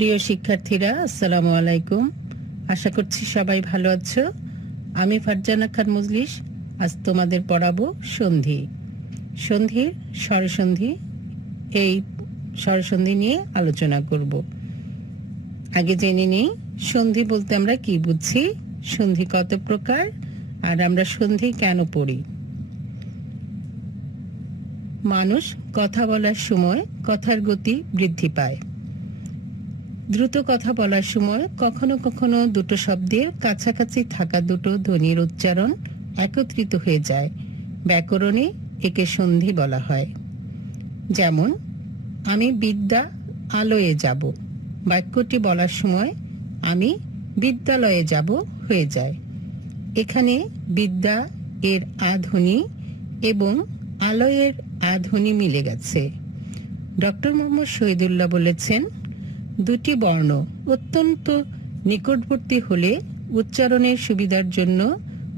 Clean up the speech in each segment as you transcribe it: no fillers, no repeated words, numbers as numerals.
প্রিয় শিক্ষার্থীরা, আসসালামু আলাইকুম। আশা করছি সবাই ভালো আছো। আমি ফারজানা খান মজলিস আজ তোমাদের পড়াবো সন্ধি। সন্ধির স্বরসন্ধি, এই স্বরসন্ধি নিয়ে আলোচনা করব। আগে জেনে নিই সন্ধি বলতে আমরা কি বুঝি, সন্ধি কত প্রকার, আর আমরা সন্ধি কেন পড়ি। মানুষ কথা বলার সময় কথার গতি বৃদ্ধি পায়। দ্রুত কথা বলার সময় কখনো কখনো দুটো শব্দের কাছাকাছি থাকা দুটো ধ্বনির উচ্চারণ একত্রিত হয়ে যায়। ব্যাকরণে একে সন্ধি বলা হয়। যেমন, আমি বিদ্যালয়ে যাব, বাক্যটি বলার সময় আমি বিদ্যালয়ে যাব হয়ে যায়। এখানে বিদ্যা এর আ ধ্বনি এবং আলয়ের আ ধ্বনি মিলে গেছে। ডক্টর মোহাম্মদ শহীদুল্লাহ বলেছেন, দুটি বর্ণ অত্যন্ত নিকটবর্তী হলে উচ্চারণের সুবিধার জন্য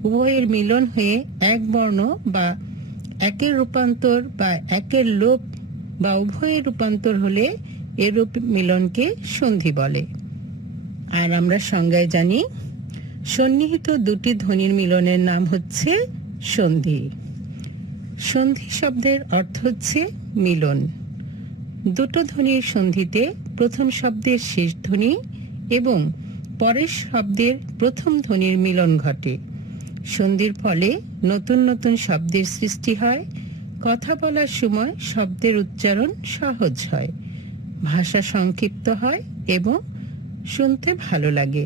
উভয়ের মিলন হয়ে এক বর্ণ বা একের রূপান্তর বা একের লোপ বা উভয়ের রূপান্তর হলে এরূপ মিলনকে সন্ধি বলে। আর আমরা সংজ্ঞায় জানি, সন্নিহিত দুটি ধ্বনির মিলনের নাম হচ্ছে সন্ধি। সন্ধি শব্দের অর্থ হচ্ছে মিলন। দুটো ধ্বনির সন্ধিতে প্রথম শব্দের শেষ ধ্বনি এবং পরের শব্দের প্রথম ধ্বনির মিলন ঘটে। সন্ধির ফলে নতুন নতুন শব্দের সৃষ্টি হয়। কথা বলার সময় শব্দের উচ্চারণ সহজ হয়, ভাষা সংক্ষিপ্ত হয় এবং শুনতে ভালো লাগে।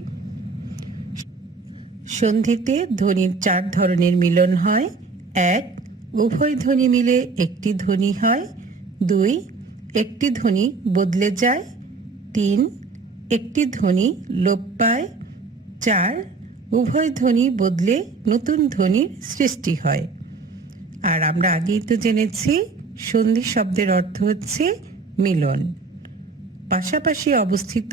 সন্ধিতে ধ্বনির 4 ধরনের মিলন হয়। 1. উভয় ধ্বনি মিলে একটি ধ্বনি হয়। 2. একটি ধ্বনি বদলে যায়। 3. একটি ধ্বনি লোপ পায়। 4. উভয় ধ্বনি বদলে নতুন ধ্বনির সৃষ্টি হয়। আর আমরা আগেই তো জেনেছি, সন্ধি শব্দের অর্থ হচ্ছে মিলন। পাশাপাশি অবস্থিত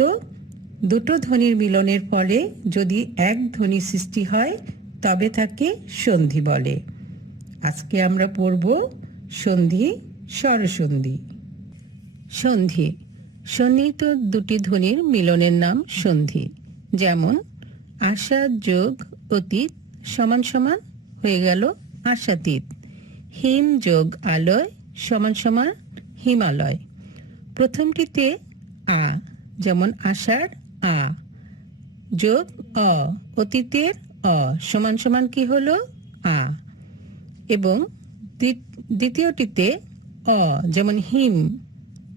দুটো ধ্বনির মিলনের ফলে যদি এক ধ্বনি সৃষ্টি হয় তবে তাকে সন্ধি বলে। আজকে আমরা পড়ব সন্ধি, স্বরসন্ধি। সন্ধি, সন্নিহিত দুটি ধ্বনির মিলনের নাম সন্ধি। যেমন, আশা যোগ অতীত সমান সমান হয়ে গেল আশাতীত। হিম যোগ আলয় সমান সমান হিমালয়। প্রথমটিতে আ, যেমন আষাঢ় আ, যোগ অ, অতীতের অ সমান সমান কি হলো আ। এবং দ্বিতীয়টিতে অ, যেমন হিম,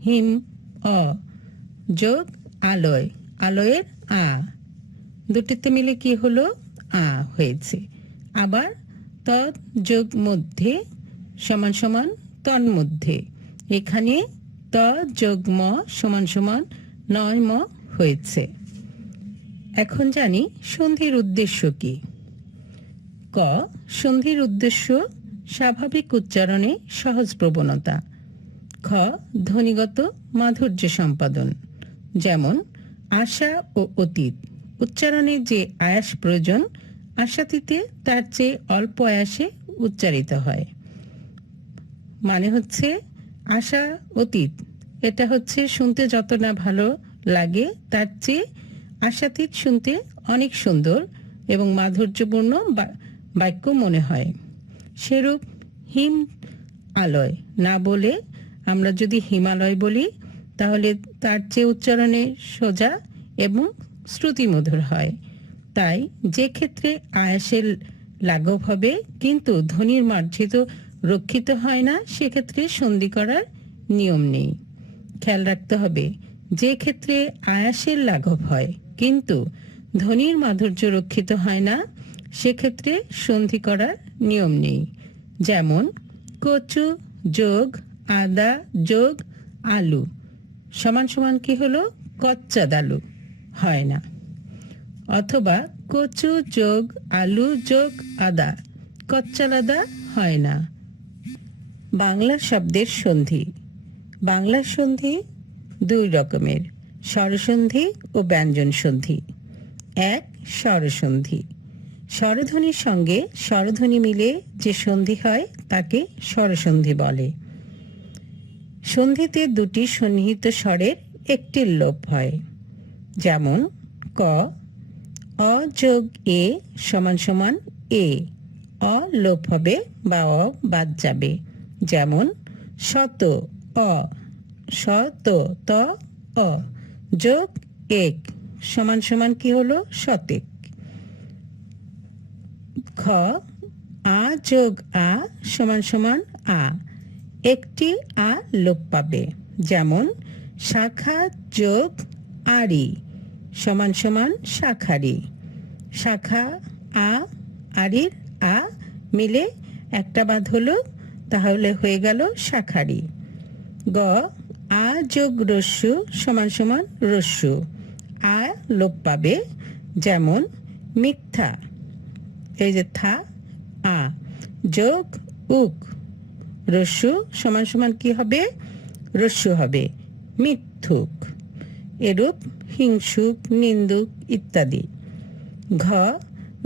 হিম অ, যোগ আলয়, আলয়ের আ, দুটিতে মিলে কি হলো আ হয়েছে। আবার তৎ যোগ মধ্যে সমান সমান তন্মধ্যে, এখানে ত যোগ ম সমান সমান নয় ম হয়েছে। এখন জানি সন্ধির উদ্দেশ্য কি। ক, সন্ধির উদ্দেশ্য স্বাভাবিক উচ্চারণে সহজ প্রবণতা। খ, ধ্বনিগত মাধুর্য সম্পাদন। যেমন, আশা ও অতীত উচ্চারণে যে আয়াস প্রয়োজন, আশাতীতে তার চেয়ে অল্প আয়াসে উচ্চারিত হয়। মানে হচ্ছে, আশা অতীত এটা হচ্ছে শুনতে যত না ভালো লাগে, তার চেয়ে আশাতীত শুনতে অনেক সুন্দর এবং মাধুর্যপূর্ণ বাক্য মনে হয়। সেরূপ হিম আলয় না বলে আমরা যদি হিমালয় বলি তাহলে তার চেয়ে উচ্চারণে সোজা এবং শ্রুতিমধুর হয়। তাই যে ক্ষেত্রে আয়াসের লাঘব হবে কিন্তু ধ্বনির মার্জিত রক্ষিত হয় না, সেক্ষেত্রে সন্ধি করার নিয়ম নেই। খেয়াল রাখতে হবে, যে ক্ষেত্রে আয়াসের লাঘব হয় কিন্তু ধ্বনির মাধুর্য রক্ষিত হয় না, সেক্ষেত্রে সন্ধি করার নিয়ম নেই। যেমন, কচু যোগ আদা যোগ আলু সমান সমান কি হলো কচ্চা দালু, হয় না। অথবা কচু যোগ আলু যোগ আদা কচ্চালাদা, হয় না। বাংলা শব্দের সন্ধি। বাংলা সন্ধি 2 রকমের, স্বরসন্ধি ও ব্যঞ্জন সন্ধি। 1. স্বরসন্ধি। স্বরধ্বনির সঙ্গে স্বরধ্বনি মিলে যে সন্ধি হয় তাকে স্বরসন্ধি বলে। সন্ধিতে দুটি সন্নিহিত স্বরের একটির লোপ হয়। যেমন ক, অ যোগ এ সমান সমান এ, অ লোপ হবে বা অ বাদ যাবে। যেমন শত, অ, শত ত অ যোগ এক সমান সমান কি হলো? শতেক। খ, আ যোগ আ সমান সমান আ, একটি আ লোপ পাবে। যেমন শাখা যোগ আরি সমান সমান শাখারি। শাখা আ, আরির আ মিলে একটা বাদ হলো, তাহলে হয়ে গেল শাখারি। গ, আ যোগ রস্যু সমান সমান রস্যু, আ লোপ পাবে। যেমন মিথ্যা, এই যে থা আ যোগ উক, রস্যু সমান সমান কি হবে? রস্যু হবে মিথ্যুক। এরূপ হিংসুক, নিন্দুক ইত্যাদি। ঘ,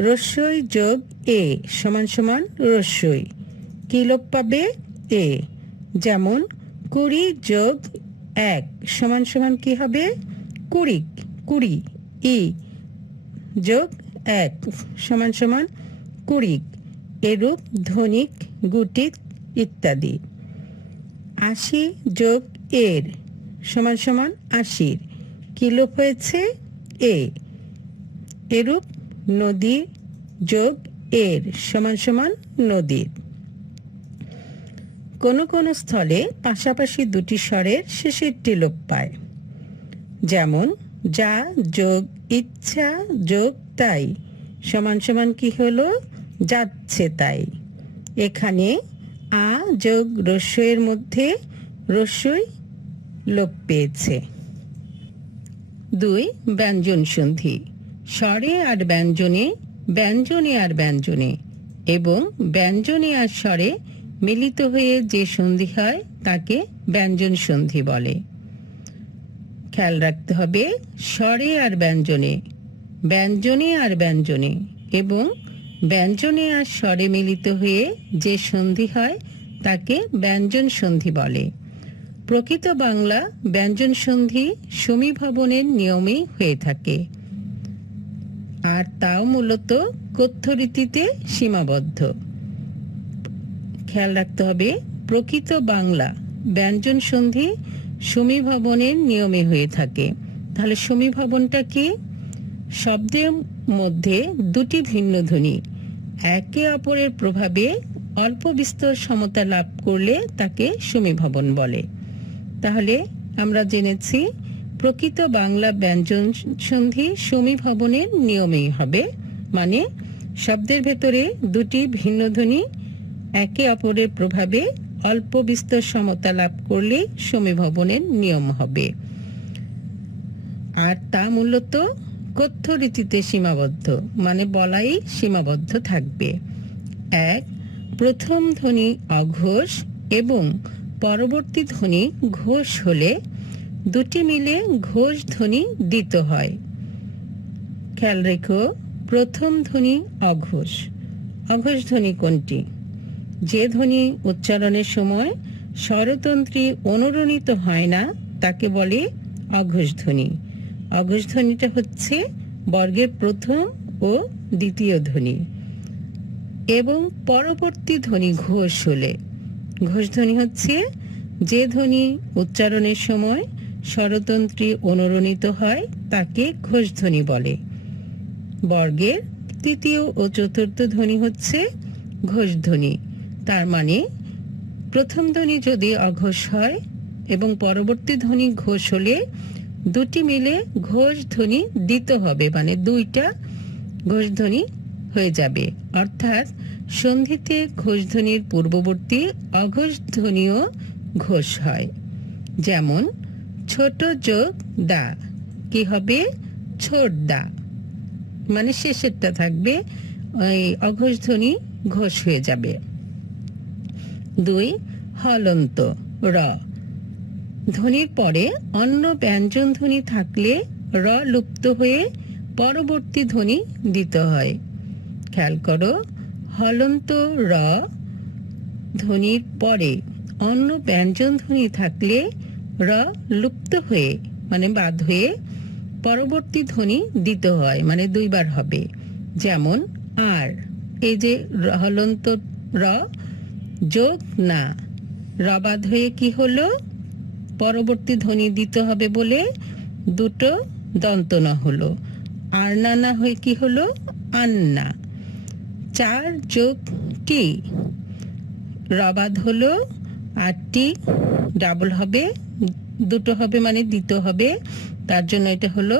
রস্যই যোগ এ সমান সমান রস্যই, কি লোপ পাবে? এ। যেমন কুড়ি যোগ এক সমান সমান কি হবে? কুড়িক, কুড়ি। ই যোগ এক সমান সমান কুড়িক। এরূপ ধনিক, গুটিক ইত্যাদি। আশি যোগ এর সমান সমান আশির, কি লোপ হয়েছে? এ। এরূপ নদী যোগ এর সমান সমান নদীর। কোনো কোনো স্থলে পাশাপাশি দুটি স্বরের শেষেরটি লোপ পায়। যেমন যা যোগ ইচ্ছা যোগ তাই সমান সমান কি হলো? যাচ্ছে তাই। এখানে আ যোগ রস্যইয়ের মধ্যে রস্যই লোপ পেয়েছে। 2. ব্যঞ্জন সন্ধি। স্বরে আর ব্যঞ্জনে, ব্যঞ্জনে আর ব্যঞ্জনে এবং ব্যঞ্জনে আর স্বরে মিলিত হয়ে যে সন্ধি হয় তাকে ব্যঞ্জন সন্ধি বলে। খেয়াল রাখতে হবে, স্বরে আর ব্যঞ্জনে, ব্যঞ্জনে আর ব্যঞ্জনে এবং ব্যঞ্জনে আর স্বরে মিলিত হয়ে যে সন্ধি হয় তাকে ব্যঞ্জন সন্ধি বলে। প্রকৃত বাংলা ব্যঞ্জন সন্ধি সমীভবনের নিয়মেই হয়ে থাকে, আর তাও মূলত কথ্য রীতিতে সীমাবদ্ধ। খেয়াল রাখতে হবে, প্রকৃত বাংলা ব্যঞ্জন সন্ধি সমীভবনের নিয়মে হয়ে থাকে। তাহলে সমীভবনটা কি? শব্দের মধ্যে দুটি ভিন্ন ধ্বনি একে অপরের প্রভাবে অল্প বিস্তর সমতা লাভ করলে তাকে সমীভবন বলে। তাহলে আমরা জেনেছি প্রকৃত বাংলা ব্যঞ্জন সন্ধি সমীভবনের নিয়মেই হবে, মানে শব্দের ভেতরে দুটি ভিন্ন ধ্বনি একে অপরের প্রভাবে অল্প বিস্তর সমতা লাভ করলেই সমীভবনের নিয়ম হবে, আর তা মূলত কথ্য রীতিতে সীমাবদ্ধ, মানে বলাই সীমাবদ্ধ থাকবে। 1. প্রথম ধ্বনি অঘোষ এবং পরবর্তী ধ্বনি ঘোষ হলে দুটি মিলে ঘোষ ধ্বনি দিত হয়। খেয়াল রেখো, প্রথম ধ্বনি অঘোষ। অঘোষ ধ্বনি কোনটি? যে ধ্বনি উচ্চারণের সময় স্বরতন্ত্রী অনুরণিত হয় না তাকে বলে অঘোষ ধ্বনি। অঘোষ ধ্বনিটা হচ্ছে বর্গের প্রথম ও দ্বিতীয় ধ্বনি। এবং পরবর্তী ধ্বনি ঘোষ হলে, ঘোষ ধ্বনি হচ্ছে যে ধ্বনি উচ্চারণের সময় স্বরতন্ত্রী অনুরণিত হয় তাকে ঘোষ ধ্বনি বলে। বর্গের তৃতীয় ও চতুর্থ ধ্বনি হচ্ছে ঘোষ ধ্বনি। তার মানে প্রথম ধ্বনি যদি অঘোষ হয় এবং পরবর্তী ধ্বনি ঘোষ হলে দুটি মিলে ঘোষ ধ্বনি দিতে হবে, মানে দুইটা ঘোষ ধ্বনি হয়ে যাবে। অর্থাৎ সন্ধিতে ঘোষ ধ্বনির পূর্ববর্তী অঘোষ ধ্বনিও ঘোষ হয়। যেমন ছোট যোগ দা, কি হবে? ছোট দা, মানে শেষেরটা থাকবে ওই অঘোষ ধ্বনি ঘোষ হয়ে যাবে। 2. হলন্ত র। ধ্বনির পরে অন্য ব্যঞ্জন ধ্বনি থাকলে র লুপ্ত হয়ে পরবর্তী ধ্বনি দিতে হয়। খেয়াল করো, হলন্ত র ধ্বনির পরে অন্য ব্যঞ্জন ধ্বনি থাকলে র লুপ্ত হয়ে, মানে বাদ হয়ে পরবর্তী ধ্বনি দিতে হয়, মানে দুইবার হবে। যেমন আর, এই যে হলন্ত র যোগ না, রবাদ হয়ে কি হলো, পরবর্তী ধ্বনি দিতে হবে বলে দুটো দন্ত ন হলো। আর না হয়ে কি হলো, আন্না। চার যোগ টি, রবাদ হলো, আর টি ডাবল হবে, দুটো হবে মানে দিতে হবে, তার জন্য এটা হলো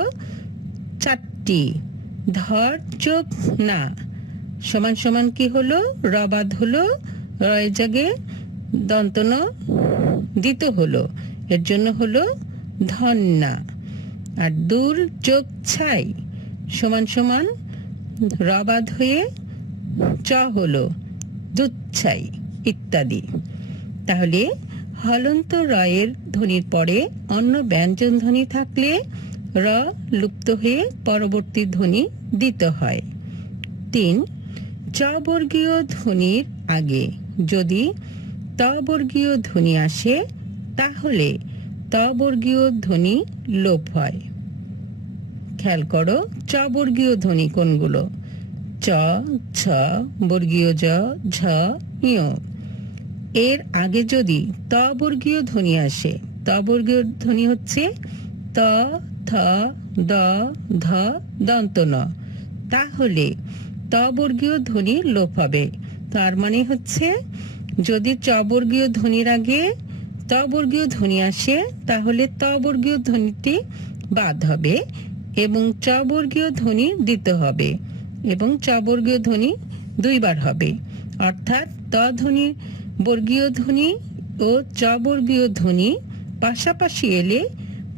চারটি। ধর যোগ না সমান সমান কি হলো, রবাদ হলো, রয়ের জায়গায় দন্ত ন দিতে হলো, এর জন্য হলো ধন্না। আর দূর যোগ ছাই সমান সমান রবাদ হয়ে চ হলো দুচ্ছাই ইত্যাদি। তাহলে হলন্ত রয়ের ধ্বনির পরে অন্য ব্যঞ্জন ধ্বনি থাকলে র লুপ্ত হয়ে পরবর্তী ধ্বনি দিতে হয়। 3. চ বর্গীয় ধ্বনির আগে যদি ত বর্গীয় ধ্বনি আসে তাহলে ত বর্গীয় ধ্বনি লোপ হয়। খেয়াল করো, চ বর্গীয় ধ্বনি কোনগুলো? চ, ছ, বর্গীয় জ, ঝ, ইয়। এর আগে যদি ত বর্গীয় ধ্বনি আসে, ত বর্গীয় ধ্বনি হচ্ছে ত, থ, দ, ধ, দন্ত ন, তাহলে ত বর্গীয় ধ্বনি লোপ হবে। তার মানে হচ্ছে যদি চ বর্গীয় ধ্বনির আগে ত বর্গীয় ধ্বনি আসে তাহলে ত বর্গীয় ধ্বনিটি বাদ হবে এবং চ বর্গীয় ধ্বনি দিতে হবে, এবং চ বর্গীয় ধ্বনি দুইবার হবে। অর্থাৎ ত ধ্বনি বর্গীয় ধ্বনি ও চ বর্গীয় ধ্বনি পাশাপাশি এলে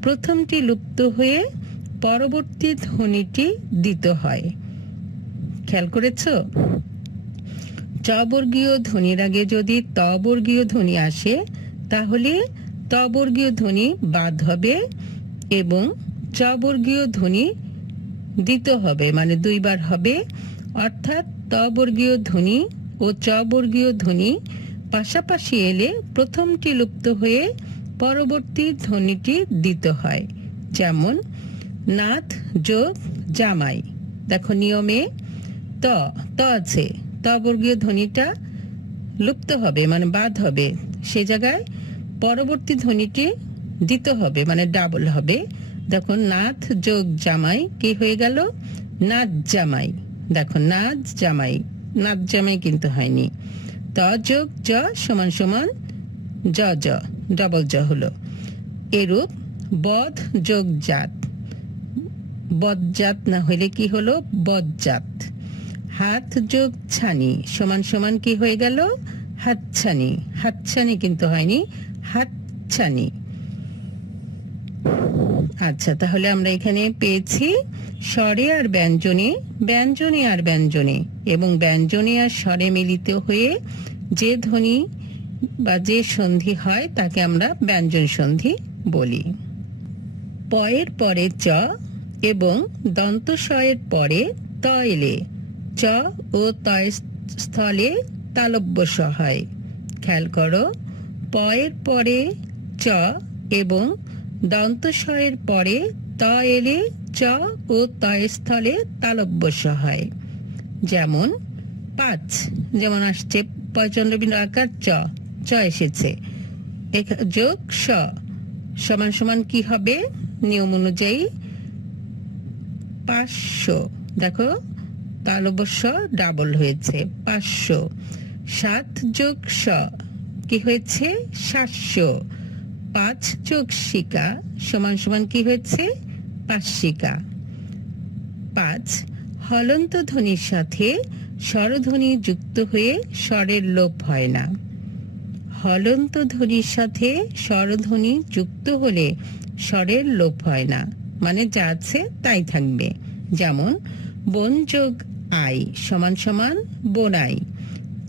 প্রথমটি লুপ্ত হয়ে পরবর্তী ধ্বনিটি দিতে হয়। খেয়াল করেছ? চ বর্গীয় ধ্বনির আগে যদি ত বর্গীয় ধ্বনি আসে তাহলে ত বর্গীয় ধ্বনি বাদ হবে এবং চ বর্গীয় ধ্বনি দিতে হবে, মানে দুইবার হবে। অর্থাৎ ত বর্গীয় ধ্বনি ও চ বর্গীয় ধ্বনি পাশাপাশি এলে প্রথমটি লুপ্ত হয়ে পরবর্তী ধ্বনিটি দিতে হয়। যেমন নাথ যোগ জামাই, দেখো নিয়মে ত আছে, ত বর্গীয় ধ্বনিটা লুপ্ত হবে মানে বাদ হবে, সে জায়গায় পরবর্তী ধ্বনিটি দিতে হবে মানে ডাবল হবে। দেখো নাথ যোগ জামাই কি হয়ে গেল, নাচ জামাই। দেখো নাচ জামাই, নাচ জামাই কিন্তু হয়নি। ত যোগ জ সমান সমান জ জ, ডবল জ হলো। এরূপ বধ যোগ জাত, বদজাত না হলে কি হলো, বদজাত। হাত যোগ ছানি সমান সমান কি হয়ে গেল, হাতছানি। হাতছানি কিন্তু হয়নি, হাতছানি। আচ্ছা, তাহলে আমরা এখানে পেয়েছি স্বরে আর ব্যঞ্জনে, ব্যঞ্জনে আর ব্যঞ্জনে, এবং ব্যঞ্জনে আর স্বরে মিলিত হয়ে যে ধ্বনি বা যে সন্ধি হয় তাকে আমরা ব্যঞ্জন সন্ধি বলি। পয়ের পরে চ এবং দন্ত স-এর পরে ত এলে চ ও ত স্থলে তালব্য স হয়। খেয়াল করো, পয়ের পরে চ এবং দন্ত স-এর পরে ত এলে চ ও ত স্থলে তালব্য স হয়। যেমন পাঁচ, যেমন আসছে পয়চন্দ্রবিন্দু আকার চ, চ এসেছে, যোগ স সমান সমান কি হবে, নিয়ম অনুযায়ী 500। দেখো তালব্য স ডাবল হয়েছে, 500। 7 যোগ স কি হয়েছে, 700। 5 যোগ শিকা সমান সমান কি হয়েছে, 5 শিকা। 5 হলন্ত ধ্বনির সাথে স্বরধ্বনি যুক্ত হয়ে স্বরের লোপ হয় না। হলন্ত ধ্বনির সাথে স্বরধ্বনি যুক্ত হলে স্বরের লোপ হয় না, মানে যা আছে তাই থাকবে। যেমন বন যোগ আই সমান সমান বোনাই,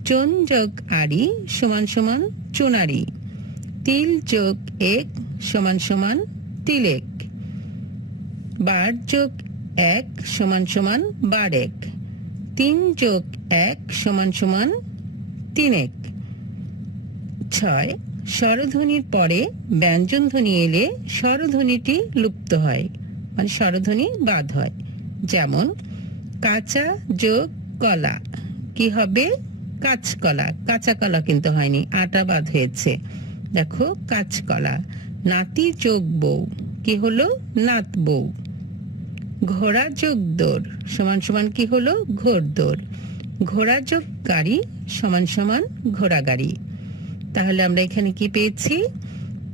চন যোগ আড়ি সমান সমান চুনারি, তিল যোগ এক সমান সমান তিলেক, বার যোগ এক সমান সমান বারেক, 3 যোগ 1 সমান সমান তিনেক। 6 স্বরধ্বনির পরে ব্যঞ্জন ধ্বনি এলে স্বরধ্বনিটি লুপ্ত হয়। মানে স্বরধ্বনি বাদ হয়। যেমন কাঁচা যোগ কলা, কি হবে? কাঁচকলা। কাঁচা কলা কিন্তু হয়নি, আটা বাদ হয়েছে। দেখো কাঁচকলা। নাতি যোগ বউ, কি হলো? নাত বউ। ঘোড়া যোগ দৌড় সমান সমান কি হলো? ঘোড়দৌড়। ঘোড়া যোগ গাড়ি সমান সমান ঘোড়া গাড়ি। তাহলে আমরা এখানে কি পেয়েছি?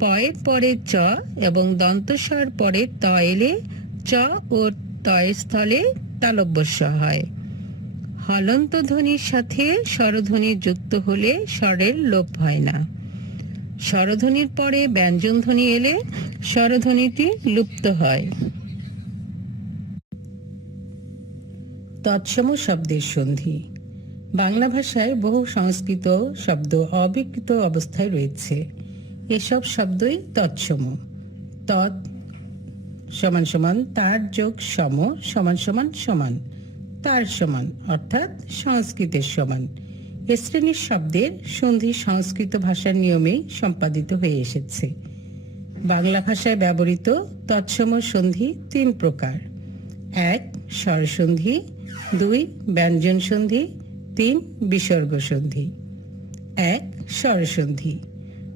পয়ের পরে চ এবং দন্তস্বর পরে ত এলে চ ও তয়ের স্থলে তালব্য স হয়। হলন্ত ধ্বনির সাথে স্বরধ্বনি যুক্ত হলে স্বরের লোপ হয় না। স্বরধ্বনির পরে ব্যঞ্জন ধ্বনি এলে স্বরধ্বনিটি লুপ্ত হয়। তৎসম শব্দের সন্ধি। বাংলা ভাষায় বহু সংস্কৃত শব্দ অবিকৃত অবস্থায় রয়েছে। এসব শব্দই তৎসম। তৎ সমান সমান তার যোগ সম সমান সমান সমান, তার সমান অর্থাৎ সংস্কৃতের সমান। এ শ্রেণীর শব্দের সন্ধি সংস্কৃত ভাষার নিয়মেই সম্পাদিত হয়ে এসেছে। বাংলা ভাষায় ব্যবহৃত তৎসম সন্ধি ৩ প্রকার: ১ স্বরসন্ধি, ২ ব্যঞ্জন সন্ধি, ৩ বিসর্গ সন্ধি। ১ স্বরসন্ধি।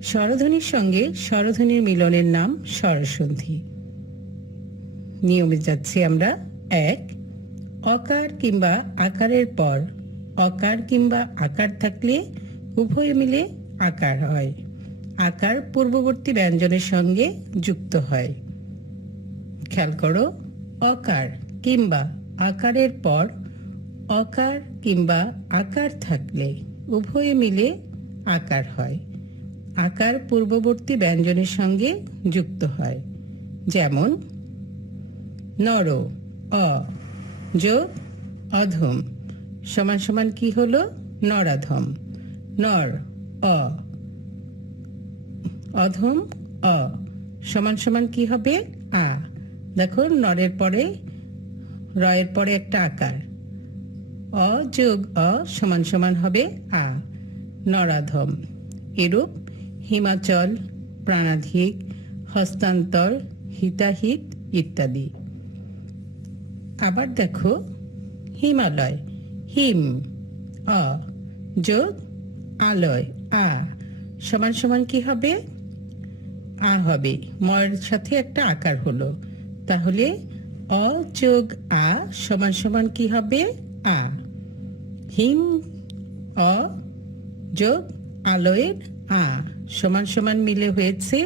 স্বরধ্বনির সঙ্গে স্বরধ্বনির মিলনের নাম স্বরসন্ধি। নিয়মে যাচ্ছি আমরা। ১ অকার কিংবা আকারের পর অকার কিংবা আকার থাকলে উভয় মিলে আকার হয়। আকার পূর্ববর্তী ব্যঞ্জনের সঙ্গে যুক্ত হয়। খেয়াল করো, অকার কিংবা আকারের পর অকার কিংবা আকার থাকলে উভয়ে মিলে আকার হয়। আকার পূর্ববর্তী ব্যঞ্জনের সঙ্গে যুক্ত হয়। যেমন নর, অ যোগ অধম সমান সমান কি হলো? নরাধম। নর, অ, অধম, অ সমান সমান কি হবে? আ। দেখো নরের পরে রয়ের পরে একটা আকার, অ যোগ অ সমান সমান হবে আ, নরাধম। এরূপ হিমাচল, প্রাণাধিক, হস্তান্তর, হিতাহিত ইত্যাদি। আবার দেখো হিমালয়, হিম, অ যোগ আলয়, আ সমান সমান কি হবে? আ হবে। ময়ের সাথে একটা আকার হলো, তাহলে অ যোগ আ সমান সমান কি হবে? আ। হিম, অ যোগ আলয়ের আ সমান সমান মিলে হয়েছে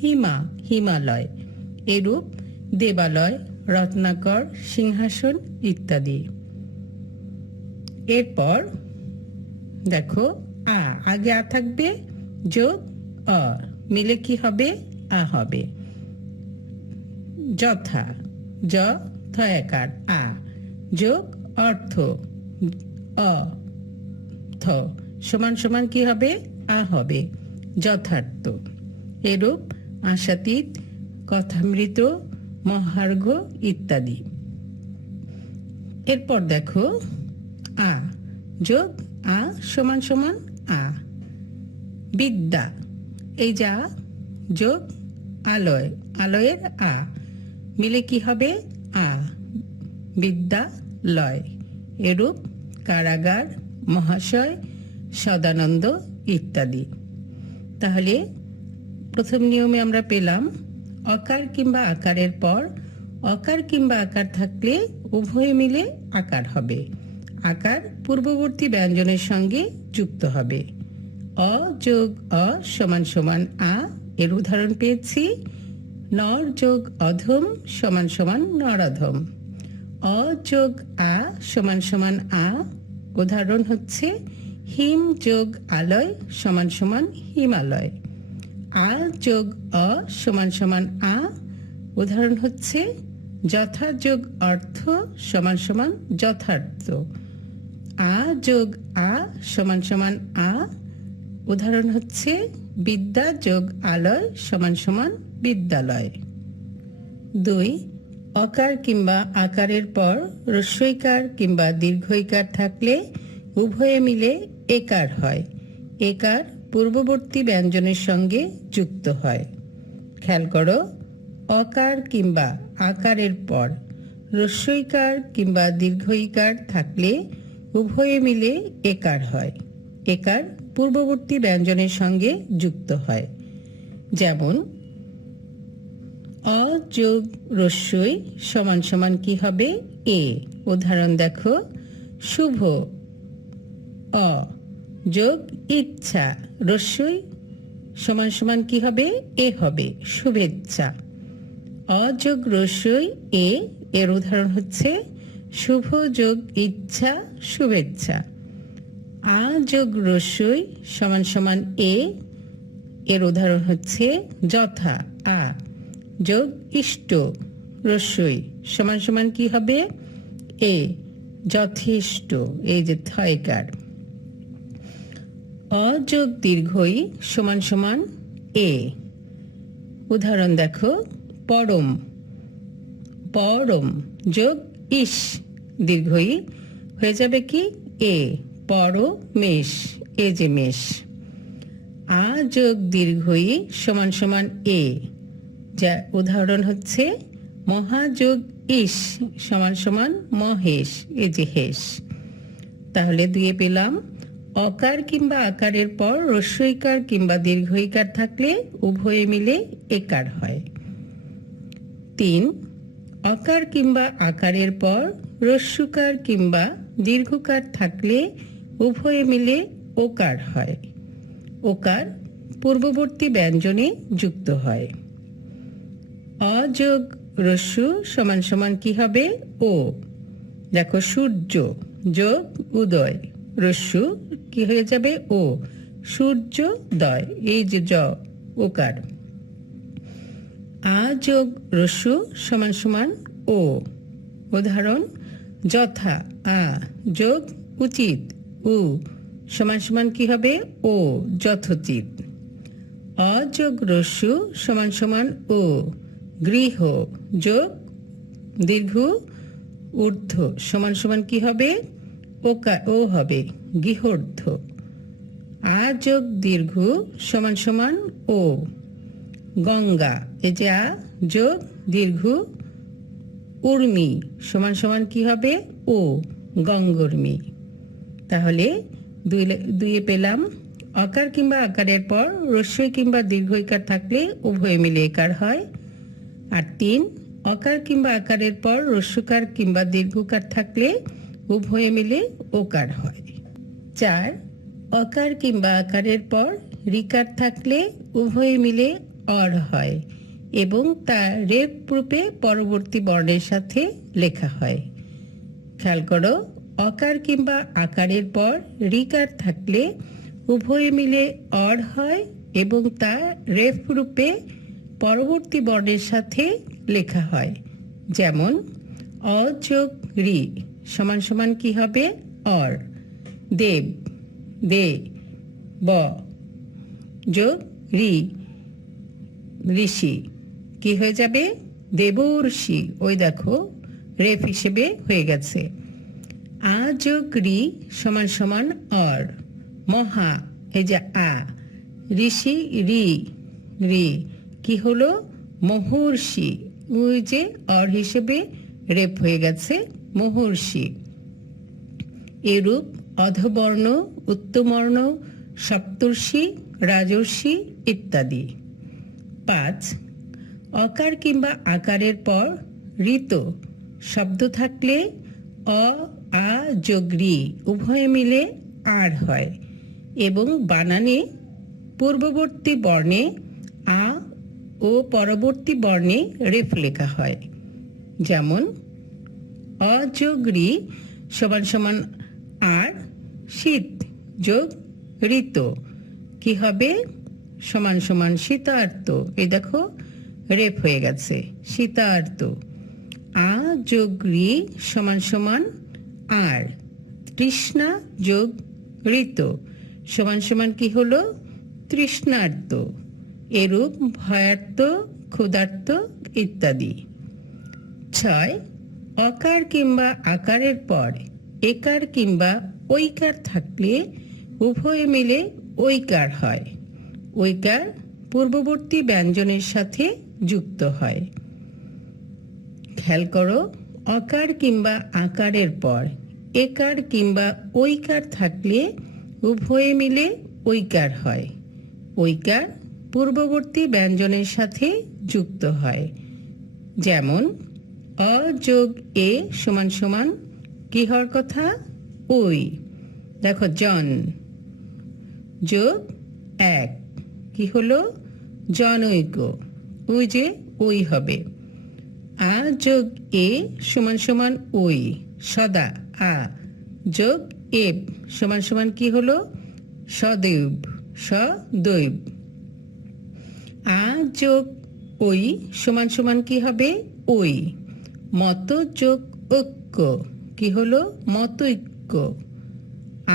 হিমা, হিমালয়। এরূপ দেবালয়, রত্নাকর, সিংহাসন ইত্যাদি। এরপর দেখো আ, আগে আ থাকবে, যোগ অ মিলে কি হবে? আ হবে। যথা, য থয়াকার আ যোগ অর্থ, অ থ সমান সমান কি হবে? আ হবে, যথার্থ। এরূপ আশাতীত, কথামৃত, মহার্ঘ ইত্যাদি। এরপর দেখো আ যোগ আ সমান সমান আ। বিদ্যা, এই যা যোগ আলয়, আলয়ের আ মিলে কি হবে? আ, বিদ্যালয়। এরূপ কারাগার, মহাশয়, সদানন্দ ইত্যাদি। তাহলে প্রথম নিয়মে আমরা পেলাম অকার কিংবা আকারের পর অকার কিংবা আকার থাকলে উভয়ে মিলে আকার হবে। আকার পূর্ববর্তী ব্যঞ্জনের সঙ্গে যুক্ত হবে। অ যোগ অ সমান সমান আ, এর উদাহরণ পেয়েছি নর যোগ অধম সমান সমান নরাধম। অ যোগ আ সমান সমান আ, উদাহরণ হচ্ছে হিম যোগ আলয় সমান সমান হিমালয়। আ যোগ অ সমান সমান আ, উদাহরণ হচ্ছে যথা যোগ অর্থ সমান সমান যথার্থ। আ যোগ আ সমান সমান আ, উদাহরণ হচ্ছে বিদ্যা যোগ আলয় সমান সমান বিদ্যালয়। ২ অকার কিংবা আকারের পর হ্রস্বইকার কিংবা দীর্ঘইকার থাকলে উভয়ে মিলে একার হয়। একার পূর্ববর্তী ব্যঞ্জনের সঙ্গে যুক্ত হয়। খেয়াল করো, অকার কিংবা আকারের পর হ্রস্বইকার কিংবা দীর্ঘইকার থাকলে উভয়ে মিলে একার হয়। একার পূর্ববর্তী ব্যঞ্জনের সঙ্গে যুক্ত হয়। যেমন অ যোগ হ্রস্বই সমান সমান কি হবে? এ। উদাহরণ দেখো, শুভ অ যোগ ইচ্ছা হ্রস্বই সমান সমান কি হবে? এ হবে, শুভেচ্ছা। অ যোগ হ্রস্বই এ, এর উদাহরণ হচ্ছে শুভ যোগ ইচ্ছা শুভেচ্ছা। আ যোগ হ্রস্বই সমান সমান এ, এর উদাহরণ হচ্ছে যথা আ যোগ ইষ্ট হ্রস্বই সমান সমান কি হবে? এ, যথেষ্ট। এই যে থয়কার। অ যোগ দীর্ঘই সমান সমান এ। উদাহরণ দেখো, পরম পরম যোগ ইস দীর্ঘই হয়ে যাবে কি? এ, পরমেশ। এ যে মেষ। আ যোগ দীর্ঘই সমান সমান এ, যা উদাহরণ হচ্ছে মহাযোগ ইস সমান সমান মহেশ। এ যে হেস। তাহলে দুয়ে পেলাম, অকার কিংবা আকারের পর হ্রস্বইকার কিংবা দীর্ঘইকার থাকলে উভয়ে মিলে একার হয়। 3, অকার কিংবা আকারের পর হ্রস্বকার কিংবা দীর্ঘকার থাকলে উভয়ে মিলে ওকার হয়। ওকার পূর্ববর্তী ব্যঞ্জনে যুক্ত হয়। অ যোগ হ্রস্ব সমান সমান কি হবে? ও। দেখো, সূর্য যোগ উদয় হ্রস্ব কি হয়ে যাবে? ও, সূর্যোদয়। এই যে জ ওকার। আ যোগ হ্রস্ব সমান সমান ও। উদাহরণ যথা আ যোগ উচিত উ সমান সমান কি হবে? ও, যথোচিত। অ যোগ হ্রস্ব সমান সমান ও। গৃহ যোগ দীর্ঘ ঊর্ধ্ব সমান সমান কি হবে? ও হবে, গৃহর্ধ। আ যোগ দীর্ঘ সমান সমান ও। গঙ্গা, এই যে আ যোগ দীর্ঘ উর্মি সমান সমান কি হবে? ও, গঙ্গর্মি। তাহলে দুইয়ে পেলাম, অকার কিংবা আকারের পর হ্রস্বই কিংবা দীর্ঘইকার থাকলে উভয়ে মিলে একার হয়। আর 3, অকার কিংবা আকারের পর হ্রস্বকার কিংবা দীর্ঘকার থাকলে উভয়ে মিলে ওকার হয়। 4, অকার কিংবা আকারের পর রিকার থাকলে উভয়ে মিলে অর হয় এবং তা রেফ রূপে পরবর্তী বর্ণের সাথে লেখা হয়। খেয়াল করো, অকার কিংবা আকারের পর রিকার থাকলে উভয়ে মিলে অর হয় এবং তা রেফ রূপে পরবর্তী বর্ণের সাথে লেখা হয়। যেমন অ যোগ রি সমান সমান কি হবে? অর। দেব দে ব যোগ রি ঋষি কি হয়ে যাবে? দেবর্ষি। ওই দেখো, রেফ হিসেবে হয়ে গেছে। আ যোগ রি সমান সমান অর। মহা, এই যে আ ঋষি রি রি কি হলো? মহর্ষি। ওই যে অর হিসেবে রেপ হয়ে গেছে, মহর্ষি। এরূপ অধবর্ণ, উত্তমবর্ণ, সপ্তর্ষি, রাজর্ষি ইত্যাদি। 5, অকার কিংবা আকারের পর ঋত শব্দ থাকলে অ আ যোগ রি উভয়ে মিলে আর হয় এবং বানানে পূর্ববর্তী বর্ণে আ ও পরবর্তী বর্ণে রেফ লেখা হয়। যেমন অ যোগ রি সমান সমান আর, শীত যোগ ঋত কি হবে? সমান সমান শীতার্ত। এই দেখো, রেফ হয়ে গেছে, শীতার্ত। আ যোগ রি সমান সমান আর। তৃষ্ণা যোগ ঋত সমান সমান কি হলো? তৃষ্ণার্ত। এরূপ ভয়ার্ত, ক্ষুধার্ত ইত্যাদি। 6, অকার কিংবা আকারের পর একার কিংবা ঐকার থাকলে উভয়ে মিলে ঐকার হয়। ঐকার পূর্ববর্তী ব্যঞ্জনের সাথে যুক্ত হয়। খেয়াল করো, অকার কিংবা আকারের পর একার কিংবা ঐকার থাকলে উভয়ে মিলে ঐকার হয়। ঐকার পূর্ববর্তী ব্যঞ্জনের সাথে যুক্ত হয়। যেমন অ যোগ এ সমান সমান কি হওয়ার কথা? ওই। দেখো জন যোগ এক কি হলো? জনৈক। ওই যে ওই হবে। আ যোগ এ সমান সমান ওই, সদা আ যোগ এব সমান সমান কি হলো? সদৈব, সদৈব। আ যোগ ওই সমান সমান কি হবে? ওই। মত যোগ ঐক্য কি হলো? মতৈক্য।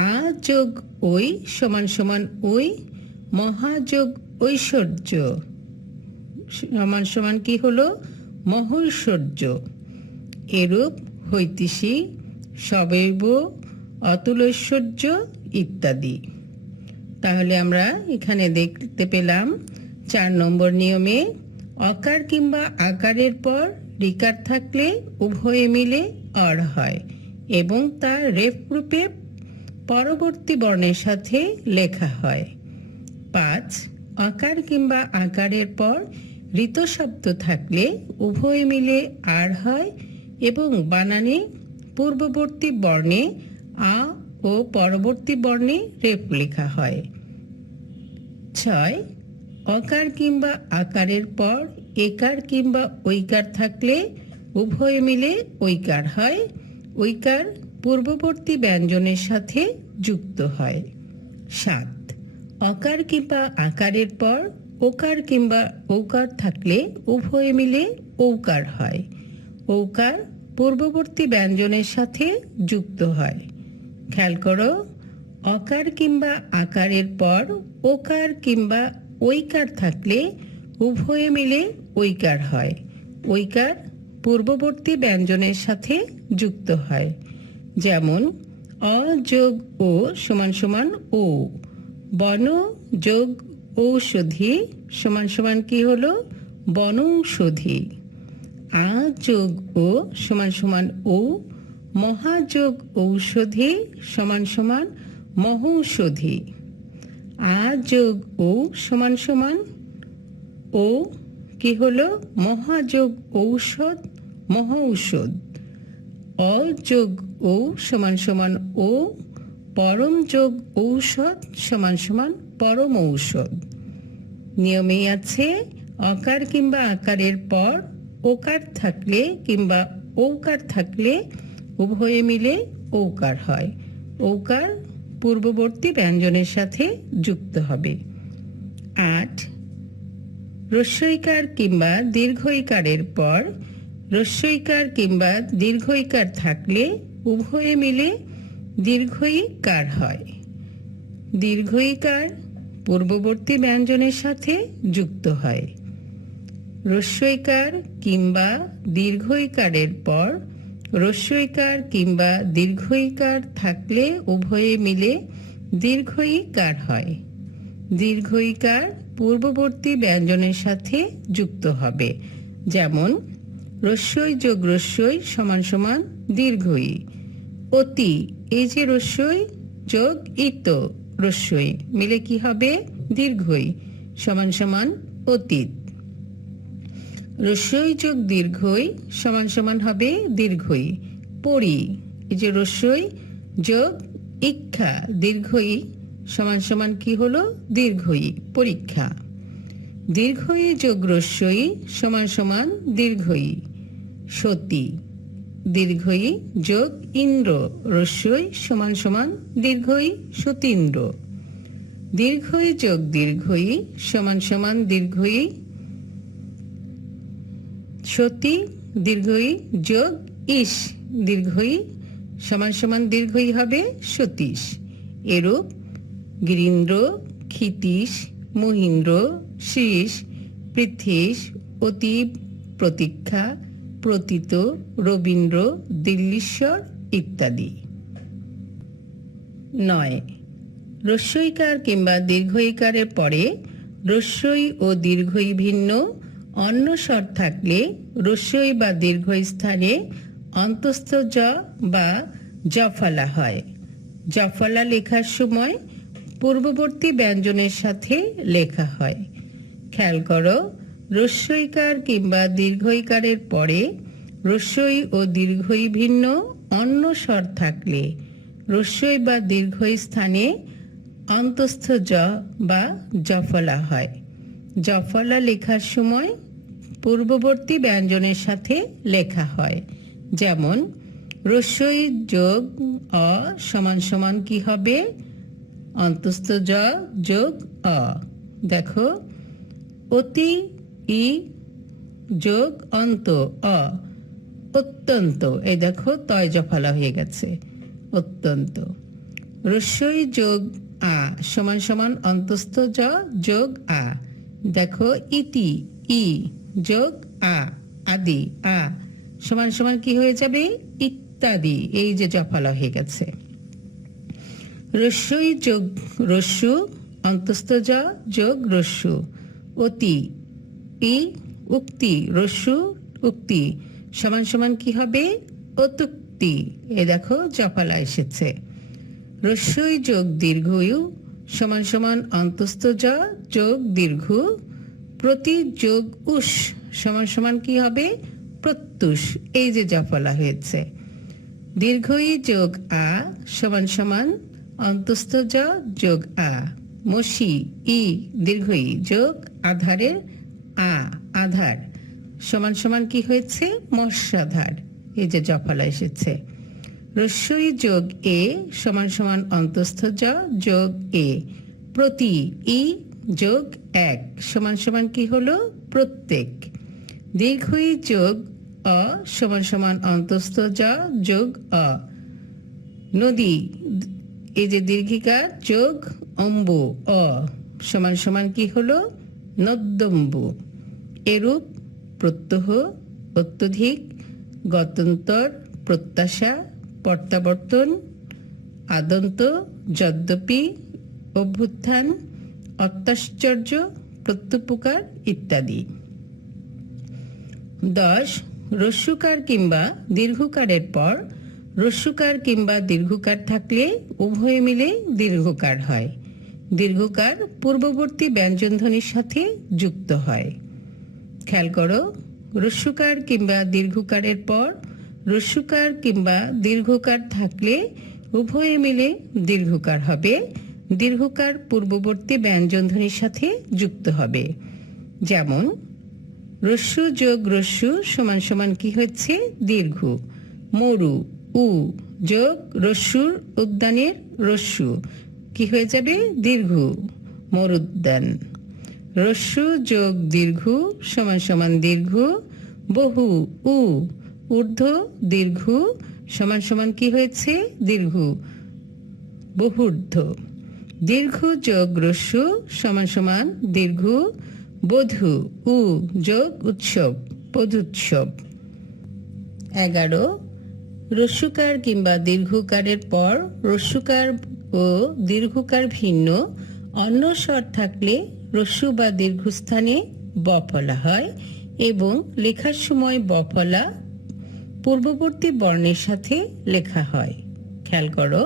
আ যোগ ওই সমান সমান ওই। মহাযোগ ঐশ্বর্য সমান সমান কি হলো? মহৈশ্বর্য। এরূপ হৈতিসী, সবৈব, অতুলৈশ্বর্য ইত্যাদি। তাহলে আমরা এখানে দেখতে পেলাম 4 নম্বর নিয়মে অকার কিংবা আকারের পর রিকার থাকলে উভয়ে মিলে অর হয় এবং তা রেফ রূপে পরবর্তী বর্ণের সাথে লেখা হয়। 5. অকার কিংবা আকারের পর ঋত শব্দ থাকলে উভয়ে মিলে আর হয় এবং বানানে পূর্ববর্তী বর্ণে আ ও পরবর্তী বর্ণে রেফ লেখা হয়। 6. অকার কিংবা আকারের পর একার কিংবা ঐকার থাকলে উভয়ে মিলে ঐকার হয়। ঐকার পূর্ববর্তী ব্যঞ্জনের সাথে যুক্ত হয়। 7. অকার কিংবা আকারের পর ওকার কিংবা ঔকার থাকলে উভয়ে মিলে ঔকার হয়। ঔকার পূর্ববর্তী ব্যঞ্জনের সাথে যুক্ত হয়। খেয়াল করো, অকার কিংবা আকারের পর ওকার কিংবা ঐকার থাকলে উভয়ে মিলে ঐকার হয়। ঐকার পূর্ববর্তী ব্যঞ্জনের সাথে যুক্ত হয়। যেমন অ যোগ ও সমান সমান ও। বন যোগ ঔষধি সমান সমান কি হলো? বনৌষধি। আ যোগ ও সমান সমান ও। মহাযোগ ঔষধি সমান সমান মহৌষধি। আ যোগ ও সমান সমান ও কি হলো? মহাযোগ ঔষধ, মহৌষধ। অ যোগ ও সমান সমান ও। পরম যোগ ঔষধ সমান সমান পরম ঔষধ। নিয়মেই আছে অকার কিংবা আকারের পর ওকার থাকলে কিংবা ঔকার থাকলে উভয়ে মিলে ঔকার হয়। ঔকার পূর্ববর্তী ব্যঞ্জনের সাথে যুক্ত হবে। 8. হ্রস্বইকার কিংবা দীর্ঘইকারের পর হ্রস্বইকার কিংবা দীর্ঘইকার থাকলে উভয়ে মিলে দীর্ঘইকার হয়। দীর্ঘইকার পূর্ববর্তী ব্যঞ্জনের সাথে যুক্ত হয়। হ্রস্বইকার কিংবা দীর্ঘইকারের পর হ্রস্বইকার কিংবা দীর্ঘইকার থাকলে উভয়ে মিলে দীর্ঘইকার হয়। দীর্ঘইকার পূর্ববর্তী ব্যঞ্জনের সাথে যুক্ত হবে। যেমন রস্যই যোগ রস্যই সমান সমান দীর্ঘই। অতি, এই যে রস্যই যোগ ইত রস্যই মিলে কি হবে? দীর্ঘই সমান সমান অতীত। রস্যই যোগ দীর্ঘই সমান সমান হবে দীর্ঘই। পরি, এই যে রস্যই যোগ ইক্ষা দীর্ঘই সমান সমান কি হলো? দীর্ঘই, পরীক্ষা। দীর্ঘই যোগ রস্যই সমান সমান দীর্ঘই। সতী, দীর্ঘই যোগ ইন্দ্র রস্যই সমান সমান দীর্ঘই সতীন্দ্র। দীর্ঘই যোগ দীর্ঘই সমান সমান দীর্ঘই সতী। দীর্ঘই যোগ ইস দীর্ঘই সমান সমান দীর্ঘই হবে সতীশ। এরূপ গিরীন্দ্র, ক্ষিতীশ, মহীন্দ্র, শীষ, পৃথ্বীশ, অতীব, প্রতীক্ষা, প্রতীত, রবীন্দ্র, দিল্লীশ্বর ইত্যাদি। 9. হ্রস্বইকার কিংবা দীর্ঘইকারের পরে হ্রস্বই ও দীর্ঘই ভিন্ন অন্য স্বর থাকলে রস্যই বা দীর্ঘ স্থানে অন্তস্থ জ বা জফলা হয়। জফলা লেখার সময় পূর্ববর্তী ব্যঞ্জনের সাথে লেখা হয়। খেয়াল করো, রস্যইকার কিংবা দীর্ঘইকারের পরে রস্যই ও দীর্ঘই ভিন্ন অন্য স্বর থাকলে রস্যই বা দীর্ঘ স্থানে অন্তস্থ জ বা জফলা হয়। জফলা লেখার সময় পূর্ববর্তী ব্যঞ্জনের সাথে লেখা হয়। যেমন রস্যই যোগ অ সমান সমান কি হবে? অন্তস্থ জ যোগ অ। দেখো, অতি ই যোগ অন্ত অ, অত্যন্ত। এই দেখো তয় জফলা হয়ে গেছে, অত্যন্ত। রস্যই যোগ আ সমান সমান অন্তস্থ জ যোগ আ। দেখো, ইতি ই যোগ আ, আদি আ সমান সমান কি হয়ে যাবে? ইত্যাদি। এই যে জফলা হয়ে গেছে। রস্যই যোগ রস্যু অন্তস্থ জ যোগ রস্যু, অতি ই উক্তি রস্যু উক্তি সমান সমান কি হবে? অতুক্তি। এ দেখো জফলা এসেছে। রস্যই যোগ দীর্ঘ ইউ সমান সমান অন্তস্থ জ যোগ দীর্ঘ, প্রতি যোগ উস সমান সমান কি হবে? প্রত্যুষ। এই যে জফলা হয়েছে। দীর্ঘ ই যোগ আ সমান সমান অন্তস্থ জ যোগ আ, মসি ই দীর্ঘ ই যোগ আধারের আ, আধার সমান সমান কি হয়েছে? মৎস্যাধার। এই যে জফলা এসেছে। রস্যই যোগ এ সমান সমান অন্তস্থ জ যোগ এ, প্রতি ই যোগ এক সমান সমান কি হলো? প্রত্যেক। দীর্ঘ ই যোগ অ সমান সমান অন্তস্থ জ যোগ অ, নদী। এই যে দীর্ঘিকার যোগ অম্বু অ সমান সমান কি হলো? নদ্যম্বু। এরূপ প্রত্যহ, অত্যধিক, গত্যন্তর, প্রত্যাশা, প্রত্যাবর্তন, আদন্ত, যদ্যপি, অভ্যুত্থান, অত্যাশ্চর্য, প্রত্যুপকার ইত্যাদি। 10. রস্যকার কিংবা দীর্ঘকারের পর রস্যকার কিংবা দীর্ঘকার থাকলে উভয়ে মিলে দীর্ঘকার হয়। দীর্ঘকার পূর্ববর্তী ব্যঞ্জনধ্বনির সাথে যুক্ত হয়। খেয়াল করো, রস্যকার কিংবা দীর্ঘকারের পর রস্যকার কিংবা দীর্ঘকার থাকলে উভয়ে মিলে দীর্ঘকার হবে। দীর্ঘকার পূর্ববর্তী ব্যঞ্জনধ্বনির সাথে যুক্ত হবে। যেমন রস্যু যোগ রস্যু সমান সমান কি হচ্ছে? দীর্ঘ। মরু উ যোগ রস্যুর উদ্যানের রস্যু কি হয়ে যাবে? দীর্ঘ, মরুদ্যান। রস্যু যোগ দীর্ঘ সমান সমান দীর্ঘ। বহু উ ঊর্ধ্ব দীর্ঘ সমান সমান কি হয়েছে? দীর্ঘ, বহুর্ধ্ব। দীর্ঘ যোগ রস্যু সমান সমান দীর্ঘ। বধূ উ যোগ উৎসব, বধূৎসব। 11. রস্যকার কিংবা দীর্ঘকারের পর রস্যকার ও দীর্ঘকার ভিন্ন অন্য স্বর থাকলে রস্যু বা দীর্ঘস্থানে বফলা হয় এবং লেখার সময় বফলা পূর্ববর্তী বর্ণের সাথে লেখা হয়। খেয়াল করো,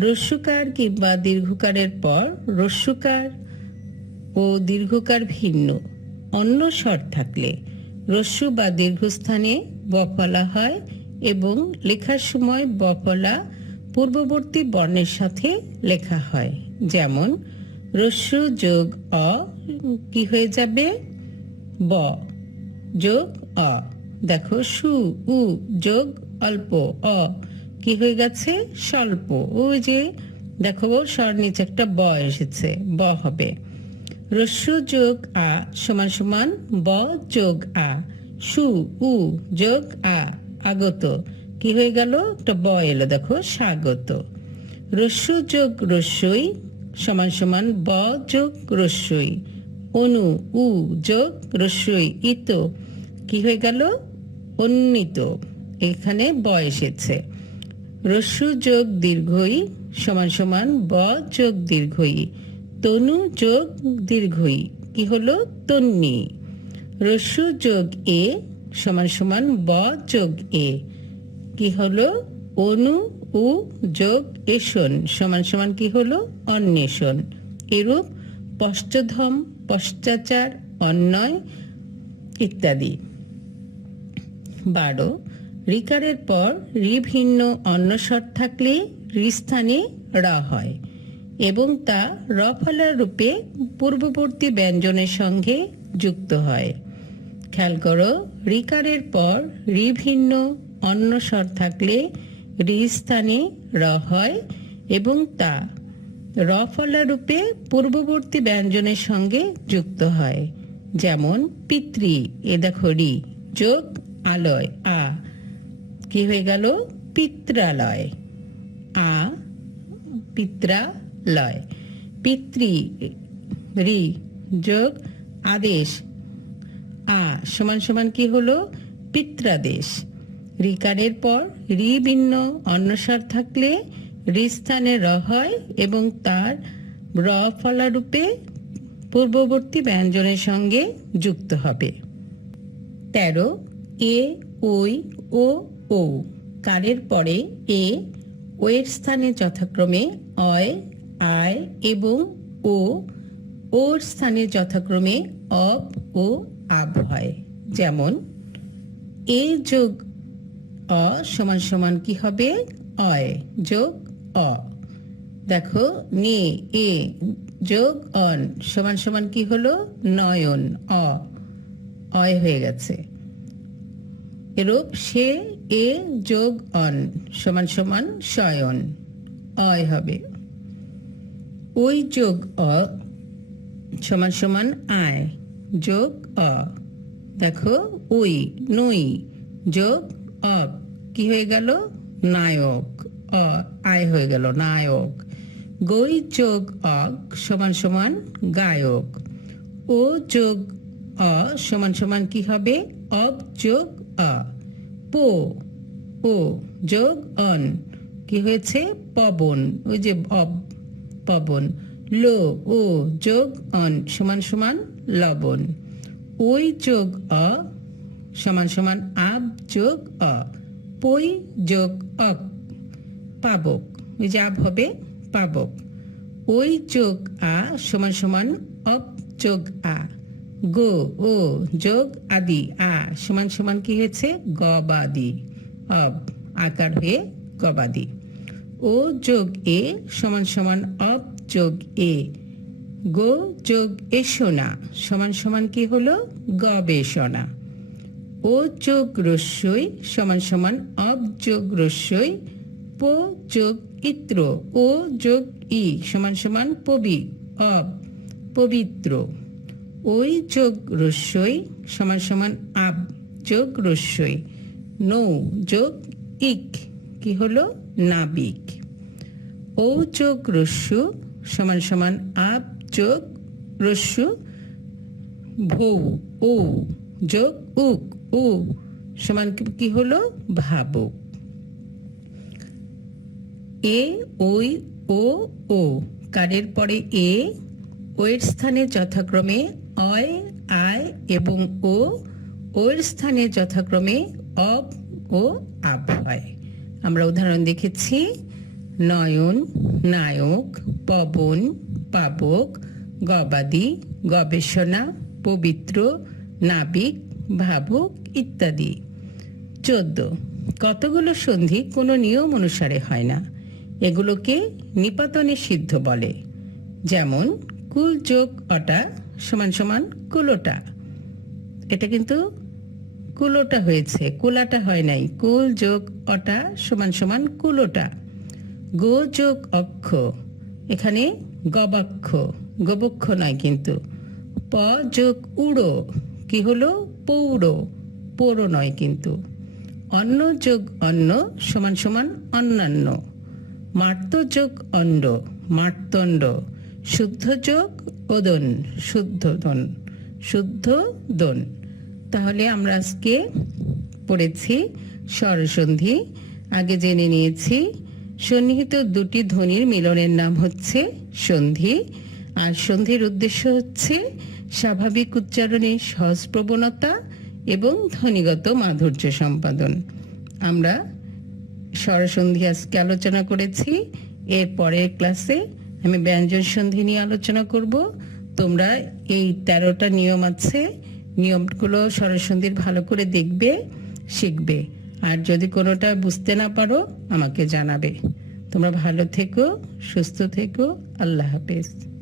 রস্যকার কিংবা দীর্ঘকারের পর রস্যকার ও দীর্ঘকার ভিন্ন অন্য স্বর থাকলে রস্যু বা দীর্ঘস্থানে বফলা হয় এবং লেখার সময় বফলা পূর্ববর্তী বর্ণের সাথে লেখা হয়। যেমন রস্যু যোগ অ কি হয়ে যাবে? ব যোগ অ। দেখো, সু উ যোগ অল্প অ কি হয়ে গেছে? স্বল্প। ওই যে দেখো স্বর নিচে একটা ব এসেছে, ব হবে। রস্যু যোগ আ সমান সমান ব যোগ আ। সু উ যোগ আ, আগত কি হয়ে গেল? একটা ব এলো, দেখো স্বাগত। রস্যু যোগ রস্যই সমান সমান ব যোগ রস্যই। অনু উ যোগ রস্যই ইত কি হয়ে গেল? অন্বিত। এখানে ব এসেছে। রস্যু যোগ দীর্ঘই সমান সমান ব যোগ দীর্ঘই। তনু যোগ দীর্ঘই কি হলো? তন্নি। রস্যু যোগ এ সমান সমান ব যোগ এ। কি হলো? অনু উ যোগ এষণ সমান সমান কি হলো? অন্বেষণ। এরূপ পশ্চধম, পশ্চাচার, অন্বয় ইত্যাদি। 12 রিকারের পর রি ভিন্ন অন্যস্বর থাকলে রি স্থানে র হয় এবং তা র ফলার রূপে পূর্ববর্তী ব্যঞ্জনের সঙ্গে যুক্ত হয়। খেয়াল করো, রিকারের পর রি ভিন্ন অন্য স্বর থাকলে রি স্থানে র হয় এবং তা র ফলা রূপে পূর্ববর্তী ব্যঞ্জনের সঙ্গে যুক্ত হয়। যেমন পিতৃ, এ দেখো রি যোগ আলয় আ, কি হয়ে গেল? পিত্রালয়। আ পিত্রালয়। পিতৃ রি যোগ আদেশ আ সমান সমান কি হলো? পিত্রাদেশ। রিকারের পর রি ভিন্ন অন্যস্বর থাকলে রি স্থানে র হয় এবং তার র ফলা রূপে পূর্ববর্তী ব্যঞ্জনের সঙ্গে যুক্ত হবে। 13 এ ওই ও ও কারের পরে এ ও এর স্থানে যথাক্রমে অয়, আয় এবং ও ওর স্থানে যথাক্রমে অব ও আব হয়। যেমন এ যোগ অ সমান সমান কি হবে? অয় যোগ অ। দেখো নে এ যোগ অন সমান সমান কি হলো? নয়ন অ, অয় হয়ে গেছে। এরূপ সে এ যোগ অন সমান সমান শয়ন, অয় হবে। ওই যোগ অ সমান সমান আয় যোগ অ। দেখো ওই নই যোগ অব কি হয়ে গেল? নায়ক অ, আয় হয়ে গেল নায়ক। গই যোগ অগ সমান সমান গায়ক। ও যোগ অ সমান সমান কি হবে? অব যোগ অ। পো ও যোগ অন কি হয়েছে? পবন, ওই যে অব পবন। লো ও যোগ অন সমান সমান লবণ। ওই যোগ অ সমান সমান আব যোগ অ। পই যোগ অক পাবক, ওই যে আব হবে পাবক। ওই যোগ আ সমান সমান অপ যোগ আ। গো ও যোগ আদি আ সমান সমান কি হয়েছে? গবাদি, অব আকার হয়ে গবাদি। ও যোগ এ সমান সমান অব যোগ এ। গো যোগ এসোনা সমান সমান কি হলো? গবেষণা। ও যোগ রস্যই সমান সমান অব যোগ রস্যই। পো যোগ ইত্র ও যোগ ই সমান সমান পবি, অব পবিত্র। ওই যোগ রস্যই সমান সমান আব যোগ রস্যই। নৌ যোগ ইক কি হলো? নাবিক। ও যোগ রস্যু সমান সমান আব যোগ রস্যু। ভৌ ও যোগ উক ও সমান কি হলো? ভাবুক। এ ওই ও ও কারের পরে এ ও এর স্থানে যথাক্রমে অয়, আয় এবং ও ওর স্থানে যথাক্রমে অব ও আব হয়। আমরা উদাহরণ দেখেছি। নয়ন, নায়ক, পবন, পাবক, গবাদি, গবেষণা, পবিত্র, নাবিক, ভাবুক ইত্যাদি। 14 কতগুলো সন্ধি কোনো নিয়ম অনুসারে হয় না, এগুলোকে নিপাতনে সিদ্ধ বলে। যেমন কুল যোগ অটা সমান সমান কুলোটা, এটা কিন্তু কুলোটা হয়েছে, কুলাটা হয় নাই। কুল যোগ অটা সমান সমান কুলোটা। গো যোগ অক্ষ, এখানে গবাক্ষ, গবক্ষ নয় কিন্তু। প যোগ উড়ো কি হলো? পৌড়ো, পৌড়ো নয় কিন্তু। অন্ন যোগ অন্ন সমান সমান অন্যান্য। মার্ত যোগ অণ্ড মার্তণ্ড। শুদ্ধ যোগ ওদন শুদ্ধোদন, শুদ্ধ দন। তাহলে আমরা আজকে পড়েছি স্বরসন্ধি। আগে জেনে নিয়েছি সন্নিহিত দুটি ধ্বনির মিলনের নাম হচ্ছে সন্ধি, আর সন্ধির উদ্দেশ্য হচ্ছে স্বাভাবিক উচ্চারণে সহজ প্রবণতা এবং ধ্বনিগত মাধুর্য সম্পাদন। আমরা স্বরসন্ধি আজকে আলোচনা করেছি। এর পরের ক্লাসে আমি ব্যঞ্জন সন্ধি নিয়ে আলোচনা করব। তোমরা এই 13টা নিয়ম আছে, নিয়মগুলো স্বরসন্ধির ভালো করে দেখবে, শিখবে। আর যদি কোনোটা বুঝতে না পারো আমাকে জানাবে। তোমরা ভালো থেকো, সুস্থ থেকো। আল্লাহ হাফেজ।